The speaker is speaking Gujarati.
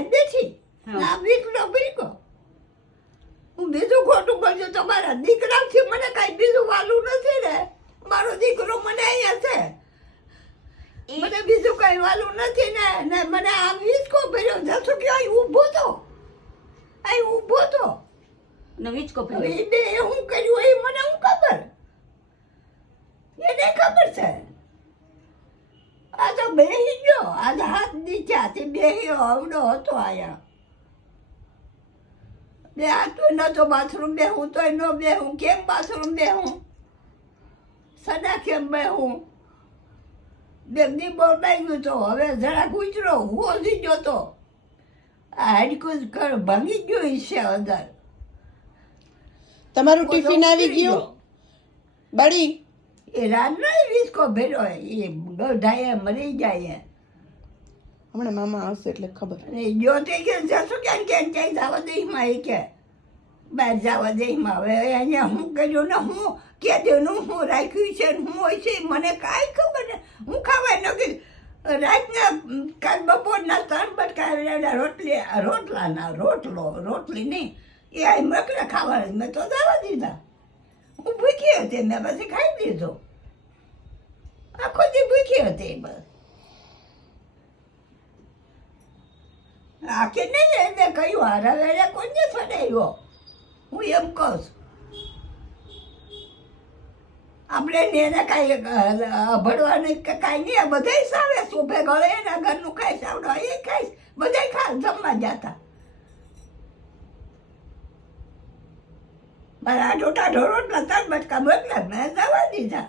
ખાઈ બેઠી ના વીકલો ભીગો હું બીજું ખોટું બોલ્યો તો મારા દીકરાથી મને કાંઈ બીજું વાલું નથી ને મારો દીકરો મને અહીંયા છે મને બીજું કઈ વાલું નથી ને મને આ વીજકો ભર્યો જશો કે અહીં ઊભો તો ને વીજકો ફેરવ્યો. એ બે હું કર્યું એ મને હું ખબર એને ખબર છે આ તો બેહી ગયો આજ હાથ નીચાથી બેહ્યો અવડો હતો આયા બે હાથું નતો બાથરૂમ બેહું તોય ન બેહું કેમ બાથરૂમ બેહું સદા કેમ બેહું બેગની બોલાઈ ગયું તો હવે જરા ગુજરો હોજી ગયો તો આ હાડકું કર ભાંગી ગયું છે અંદર તમારું ટિફિન આવી ગયું બળી એ રાતનો રિસ્કો ભર્યો એ ગઢાએ મરી જાય હમણાં મામા આવશે એટલે ખબર અને જ્યોતિ કે જશું ક્યાંય જવા દઈમાં એ કે બહાર જવા દઈમાં હવે અહીંયા હું કર્યું ને હું કેદીનું હું રાખ્યું છે ને હું હોય છે મને કાંઈ ખબર ને હું ખાવા નથી રાતના કાલ બપોરના 3 બટકા રોટલી નહીં એ આ મકડા ખાવાના મેં તો જવા દીધા હું ભૂખી હતી મેં પછી ખાઈ લીધો આખો દી ભૂખી હતી બસ આ કે નહીં એને કહ્યું હારા વેળા કોઈને સડાવ્યો હું એમ કહું છું આપણે ને એને કાંઈ ભરવાનું કાંઈ નહીં બધાય સાવે સોફે ગળે એના ઘરનું ખાઈ સાવડો એ ખાઈશ બધાય ખા જમવા જતા મારા ઢોટા ઢોરોટલા 3 બટકા મોકલા મેં જવા દીધા